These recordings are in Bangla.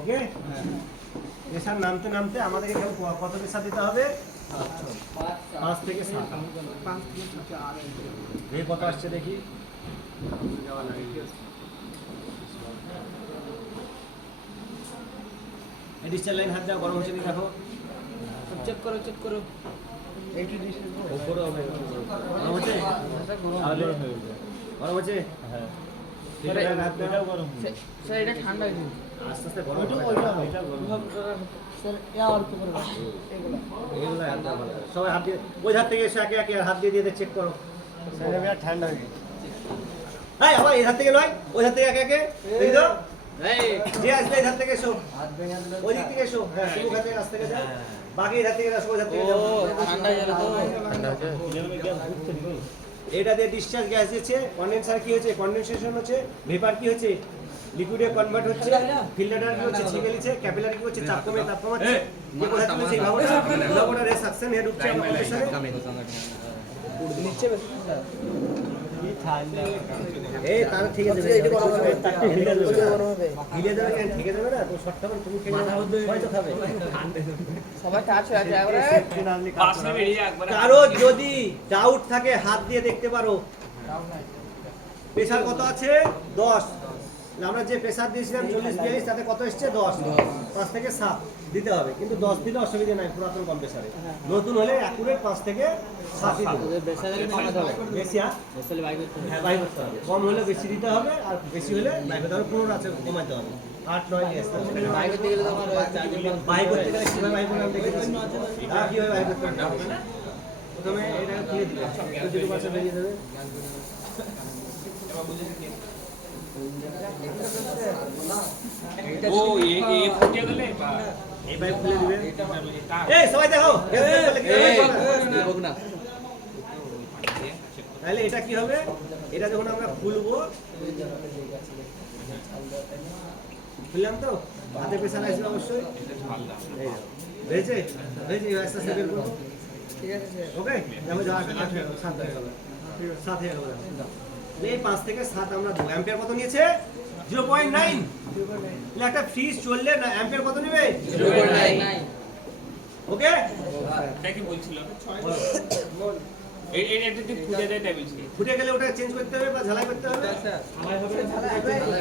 ওকে, প্রেসার নামতে নামতে আমাদেরকে কত প্রেসার দিতে হবে? 5 থেকে 7। এই কত আসছে দেখি। ডিসচার্জ লাইন হাত দাও, গরম হচ্ছে দেখো, চেক করো উপরে হবে। গরম হচ্ছে? গরম হচ্ছে? হ্যাঁ। স্যার এটা ঠান্ডা হয়েছে আস্তে আস্তে গরম হবে। স্যার অল্প করে এগুলো সবাই হাত দিয়ে, ওই হাত থেকে এসে একে একে হাত দিয়ে দিয়ে চেক করো। ঠান্ডা হয়ে গেছে। হ্যাঁ, আবার এই হাত থেকে নয়, ওই হাত থেকে একে একে দেখি তো। যে আসবে এই হাত থেকে এসো, ওই দিক থেকে এসো। হ্যাঁ, শুরু হাত থেকে আসতে যাও, বাকি এই হাত থেকে আসো, ওই হাত থেকে যাও। ঠান্ডা হয়ে গেল তো। এটা দিয়ে ডিসচার্জ গ্যাস দিচ্ছে। কনডেন্সার কি হচ্ছে? কনডেনসেশন হচ্ছে। ভেপার কি হচ্ছে? লিকুইডে কনভার্ট হচ্ছে। ফিল্টার কি হচ্ছে? ছিঁকে নিচ্ছে। ক্যাপিলারি কি হচ্ছে? চাপ কমে তাপ কমাচ্ছে। যে কোথা থেকে সেই ভাবটা রে সাকশন হেড উঠছে আমার প্রেসারে। নিচে বেশি ঠান্ডা এই তার ঠিক আছে, এটা গরম হবে, গরম হবে, হিলে যাবে কেন? ঠিক আছে না তো, শর্ট টাইম তুমি খেয়ে মাথা বন্ধ হয়তো খাবে। সবাই টাচ হয়ে আছে একবারে পাশে বেরিয়ে একবার। কারো যদি ডাউট থাকে হাত দিয়ে দেখতে পারো। প্রেসার কত আছে? 10। আমরা যে প্রেসার দিয়েছিলাম 40-42, তাতে কত এসছে? 10। 5 থেকে 7 দিতে হবে, কিন্তু 10 দিলে অসুবিধা নাই পুরাতন কম প্রেসারে। নতুন হলে অ্যাকুরেট 5 থেকে 7 দিতে হবে। বেশি হ্যাঁ বাই করতে হবে, কম হলে বেশি দিতে হবে, আর বেশি হলে বাই করতে হবে। 15 আছে কমাতে হবে। 8-9 দিয়ে আসতে হবে। বাই করতে গেলে তো আমার বাই করতে গেলে কিভাবে বাই করতে হবে দেখে দিচ্ছি। কিভাবে বাই করতে হবে? প্রথমে এটাকে খুলে দিবে, দুটো বাচ্চা বেরিয়ে যাবে। ও এ ফুটে গেলে বা এই পাইপ খুলে দিবে। এই সবাই দেখো, তাহলে এটা কি হবে? এটা যখন আমরা খুলবো, খুললাম তো হাতে প্রেসার আসবে অবশ্যই। এই হয়েছে হয়েছে, আস্তে আস্তে বের করবো। ঠিক আছে ওকে, দেখো যাওয়া 7 হয়ে গেল। 7 হয়ে গেল। এই 5 থেকে 7 আমরা দেবো। অ্যাম্পিয়ার কত নিয়েছে? 0.9। তাহলে একটা ফ্রিজ চললে না অ্যাম্পিয়ার কত নেবে? 0.9 ওকে, এটা কি বলছিল? এই এটা যদি ফুটে দেয় তাই বলছিল। ফুটে গেলে ওটা চেঞ্জ করতে হবে বা ঝালাই করতে হবে।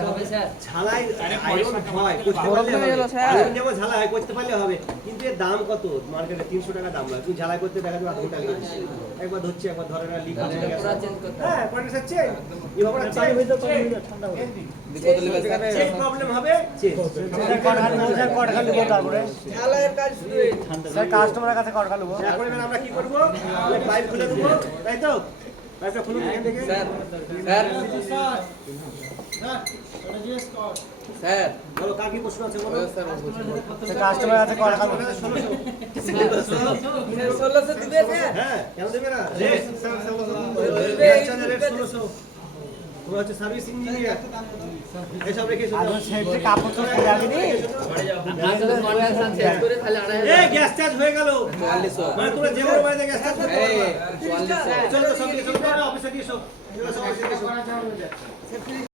হবে স্যার ঝালাই আরে আয়রন হয়, করতে গরম পারলে হয়ে গেল হবে। স্যার। আয়রন যেমন ঝালাই হয়, করতে পারলে হবে, কিন্তু এর দাম কত? মার্কেটে 300 টাকা দাম হয়। তুমি ঝালাই করতে দেখা যাবে আধ ঘন্টা লেগে যাচ্ছে। একবার ধরছে, একবার ধরে না, লিক হচ্ছে। পুরো চেঞ্জ করতে হবে। হ্যাঁ, কন্ডিশন চেঞ্জ। এবার চাই হইতো ঠান্ডা হবে। চেঞ্জ প্রবলেম হবে, চেঞ্জ। ঝালাইয়ের কাজ শুরু স্যার কাস্টমারের কাছে কট খালবো। এখন এবার আমরা কি করব? পাইপ খুলে দেবো, তাই তো? পাইপটা খুলে এখান থেকে। স্যার স্যার বলো, কার কি প্রশ্ন আছে বলো। স্যার কাস্টমার আছে কট খালবো। 1600 দিবে স্যার হ্যাঁ, কেন দেবে না? রেট 1600। তোমরা হচ্ছে সার্ভিস ইঞ্জিনিয়ার, এসব রেখে এসো। সেফটি কাপড় তো পরে আসেনি। আপনাদের কনডেনসার চেঞ্জ করে খালি এই গ্যাস চার্জ হয়ে গেল। 4400 মানে তোমরা যে বড় বাড়িতে গ্যাস চার্জ করতে পারবে। 4400 চলো তো সব দিয়ে এসো, অফিসে দিয়ে এসো। চলো সব অফিসে দিয়ে এসো।